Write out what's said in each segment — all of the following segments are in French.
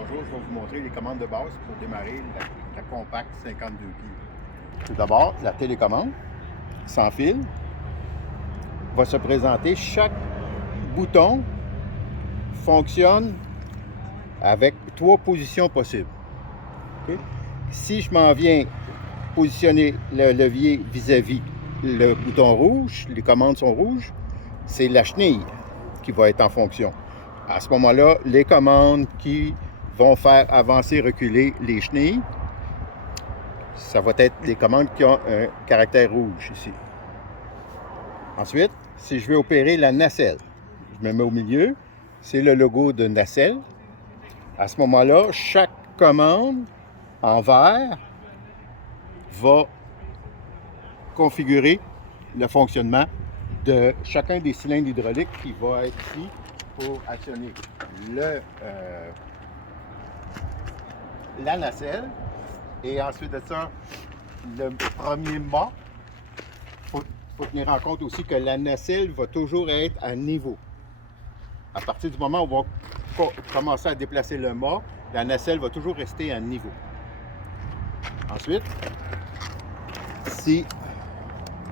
Bonjour, je vais vous montrer les commandes de base pour démarrer la Compact 52 pieds. Tout d'abord, la télécommande sans fil va se présenter. Chaque bouton fonctionne avec 3 positions possibles. Okay? Si je m'en viens positionner le levier vis-à-vis le bouton rouge, les commandes sont rouges, c'est la chenille qui va être en fonction. À ce moment-là, les commandes qui vont faire avancer, reculer les chenilles, ça va être les commandes qui ont un caractère rouge ici. Ensuite, si je veux opérer la nacelle, je me mets au milieu, c'est le logo de nacelle. À ce moment-là, chaque commande en vert va configurer le fonctionnement de chacun des cylindres hydrauliques qui va être ici pour actionner la nacelle. Et ensuite de ça, le premier mât. Il faut tenir en compte aussi que la nacelle va toujours être à niveau. À partir du moment où on va commencer à déplacer le mât, la nacelle va toujours rester à niveau. Ensuite,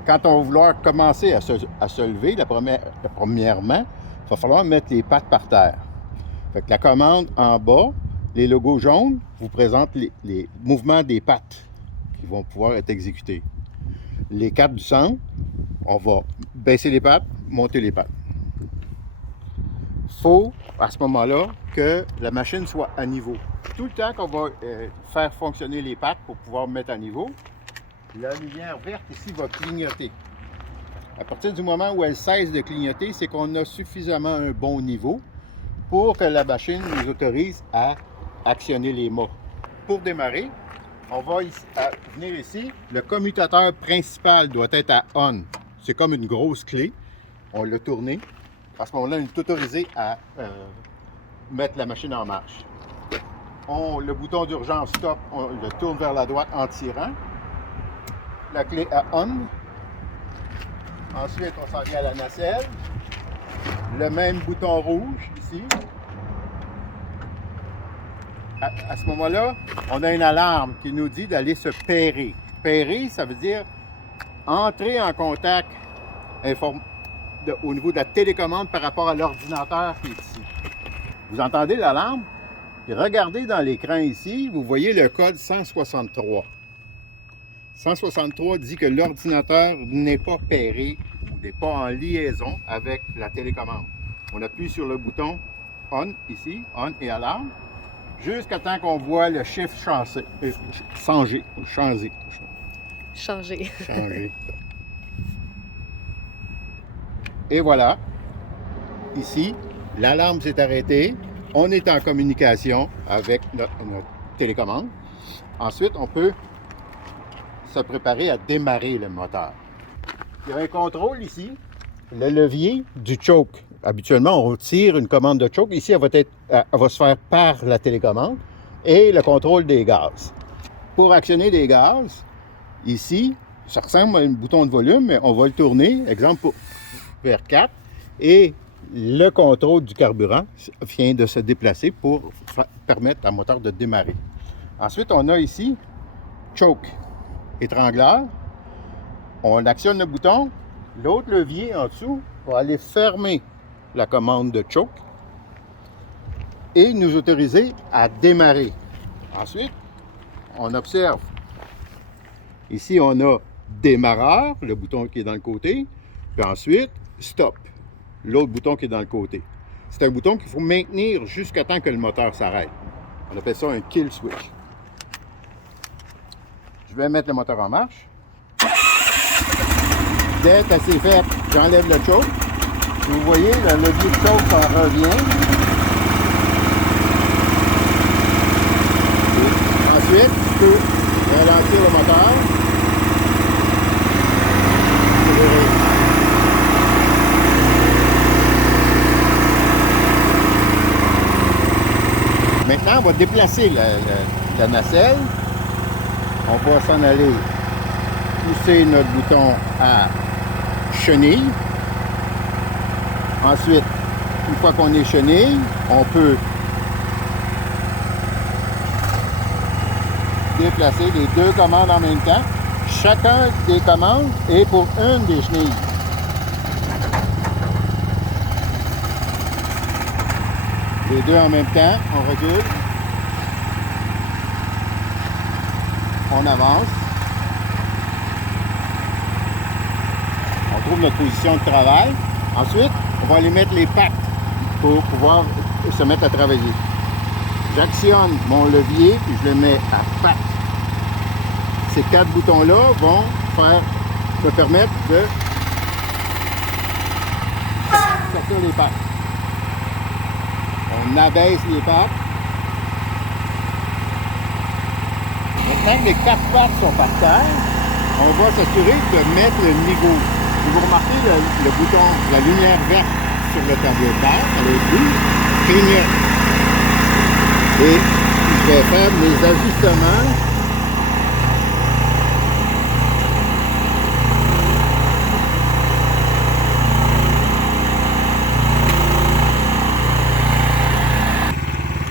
quand on va vouloir commencer à se lever, premièrement, il va falloir mettre les pattes par terre. Fait que la commande en bas, les logos jaunes, vous présentent les mouvements des pattes qui vont pouvoir être exécutés. Les 4 du centre, on va baisser les pattes, monter les pattes. Il faut, à ce moment-là, que la machine soit à niveau. Tout le temps qu'on va faire fonctionner les pattes pour pouvoir mettre à niveau, la lumière verte ici va clignoter. À partir du moment où elle cesse de clignoter, c'est qu'on a suffisamment un bon niveau pour que la machine nous autorise à actionner les mâts. Pour démarrer, on va venir ici. Le commutateur principal doit être à on. C'est comme une grosse clé. On l'a tourné. À ce moment-là, on est autorisé à mettre la machine en marche. Le bouton d'urgence stop, on le tourne vers la droite en tirant. La clé à on. Ensuite, on s'en vient à la nacelle. Le même bouton rouge ici. À ce moment-là, on a une alarme qui nous dit d'aller se pairer. Pairer, ça veut dire entrer en contact au niveau de la télécommande par rapport à l'ordinateur qui est ici. Vous entendez l'alarme? Et regardez dans l'écran ici, vous voyez le code 163. 163 dit que l'ordinateur n'est pas pairé ou n'est pas en liaison avec la télécommande. On appuie sur le bouton on ici, on et alarme, jusqu'à temps qu'on voit le chiffre changer. Et voilà, ici, l'alarme s'est arrêtée. On est en communication avec notre télécommande. Ensuite, on peut se préparer à démarrer le moteur. Il y a un contrôle ici, le levier du choke. Habituellement, on retire une commande de choke. Ici, elle va se faire par la télécommande et le contrôle des gaz. Pour actionner les gaz, ici, ça ressemble à un bouton de volume, mais on va le tourner, exemple, vers 4, et le contrôle du carburant vient de se déplacer pour permettre à moteur de démarrer. Ensuite, on a ici choke, étrangleur. On actionne le bouton, l'autre levier en dessous va aller fermer la commande de choke et nous autoriser à démarrer. Ensuite, on observe. Ici, on a démarreur, le bouton qui est dans le côté, puis ensuite, stop, l'autre bouton qui est dans le côté. C'est un bouton qu'il faut maintenir jusqu'à temps que le moteur s'arrête. On appelle ça un kill switch. Je vais mettre le moteur en marche. Dès que c'est fait, j'enlève le choke. Vous voyez, le levier de choke en revient. Et ensuite, je peux ralentir le moteur. Maintenant, on va déplacer la nacelle. On va s'en aller pousser notre bouton à chenille. Ensuite, une fois qu'on est chenille, on peut déplacer les deux commandes en même temps. Chacun des commandes est pour une des chenilles. Les deux en même temps, on recule. On avance. On trouve notre position de travail. Ensuite, on va aller mettre les pattes pour pouvoir se mettre à travailler. J'actionne mon levier puis je le mets à pattes. Ces 4 boutons-là vont me permettre de sortir les pattes. On abaisse les pattes. Maintenant que les 4 pattes sont par terre, on va s'assurer de mettre le niveau. Si vous remarquez le bouton, la lumière verte sur le tableau de bord, elle est bleue, clignote. Et je vais faire mes ajustements.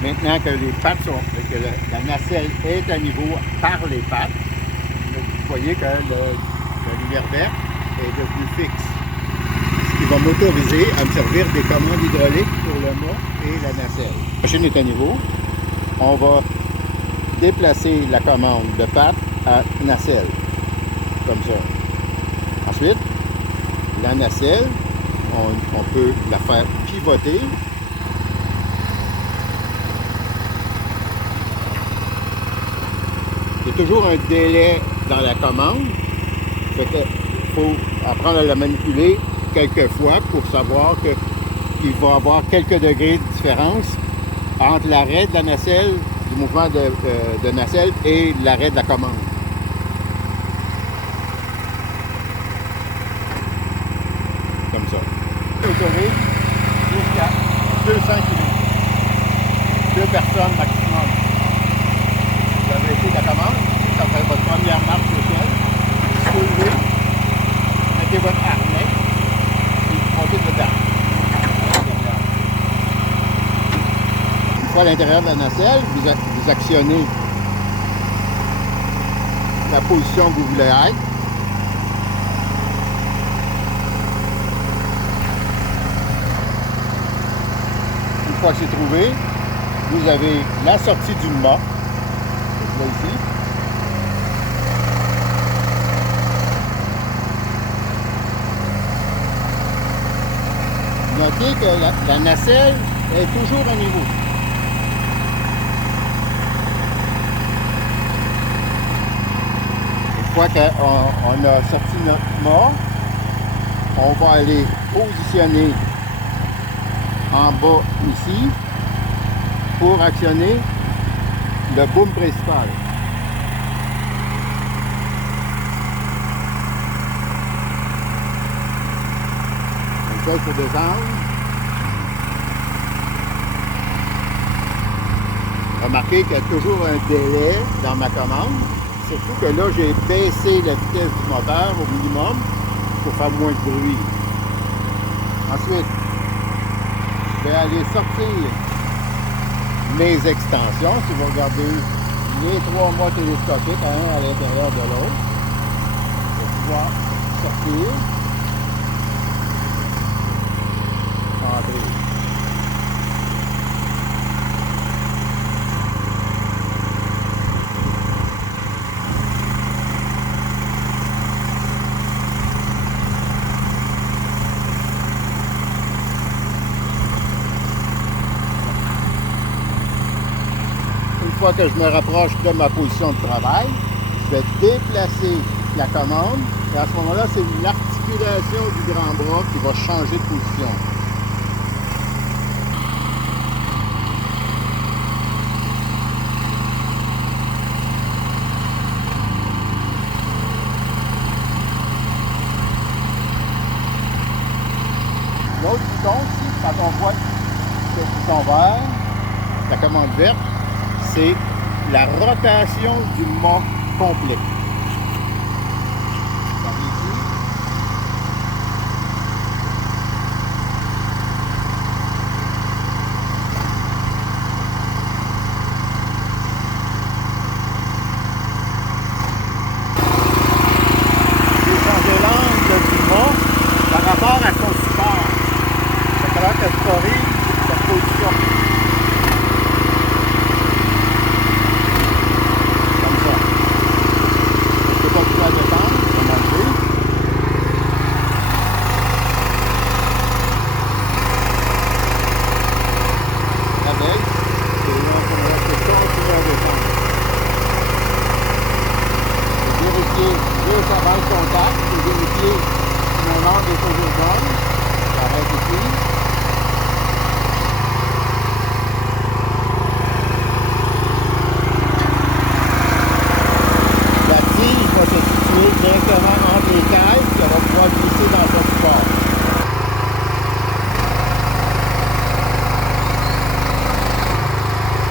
Maintenant que les pattes sont, que la nacelle est à niveau par les pattes, vous voyez que la lumière verte est devenue fixe. Ce qui va m'autoriser à me servir des commandes hydrauliques pour le mât et la nacelle. La machine est à niveau. On va déplacer la commande de patte à nacelle, comme ça. Ensuite, la nacelle, on peut la faire pivoter. Il y a toujours un délai dans la commande. Il faut apprendre à la manipuler quelques fois pour savoir qu'il va y avoir quelques degrés de différence entre l'arrêt de la nacelle, du mouvement de nacelle et l'arrêt de la commande. Comme ça. Autorise jusqu'à 200 kg. 2 personnes maximum. Vous avez essayé la commande. Ça fait votre première marche au ciel. Soulevez. Mettez votre harnais. Et montez dedans. Une fois à l'intérieur de la nacelle, vous actionnez la position que vous voulez être. Une fois que c'est trouvé, vous avez la sortie du mât. Là ici. Notez que la nacelle est toujours à niveau. Une fois qu'on a sorti notre mât, on va aller positionner en bas ici pour actionner le boom principal. Donc ça, il faut descendre. Remarquez qu'il y a toujours un délai dans ma commande. Surtout que là, j'ai baissé la vitesse du moteur au minimum pour faire moins de bruit. Ensuite, je vais aller sortir mes extensions. Si vous regardez les 3 mâts télescopiques, un à l'intérieur de l'autre, je vais pouvoir sortir, entrer. Une fois que je me rapproche de ma position de travail, je vais déplacer la commande et à ce moment-là, c'est l'articulation du grand bras qui va changer de position. L'autre bouton, quand on voit ce bouton vert, la commande verte, c'est la rotation du mât complet. est toujours bonne. J'arrête ici. La tige va se situer directement entre les caisses et elle va pouvoir glisser dans son support.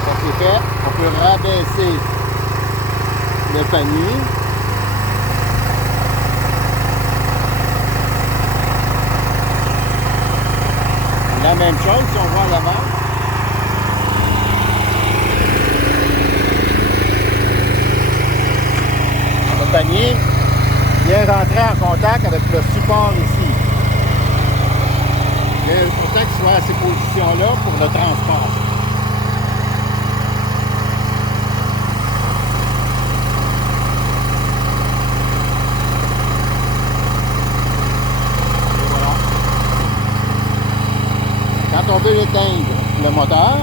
Ça c'est fait. On peut rabaisser le panier. La même chose si on voit à l'avant. Le panier vient rentrer en contact avec le support ici. Il est important qu'il soit à ces positions-là pour le transport. Et voilà. Quand on veut éteindre le moteur,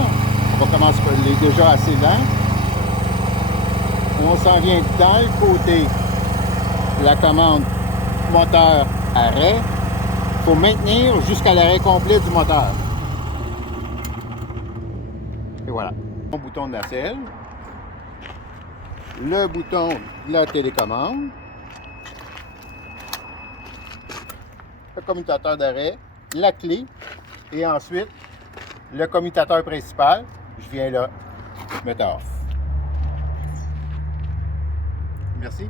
on va commencer par il est déjà assez lent. On s'en vient dans le côté de la commande moteur arrêt. Il faut maintenir jusqu'à l'arrêt complet du moteur. Et voilà. Le bouton de la selle, le bouton de la télécommande, le commutateur d'arrêt, la clé et ensuite le commutateur principal. Je viens là mettre off. Merci.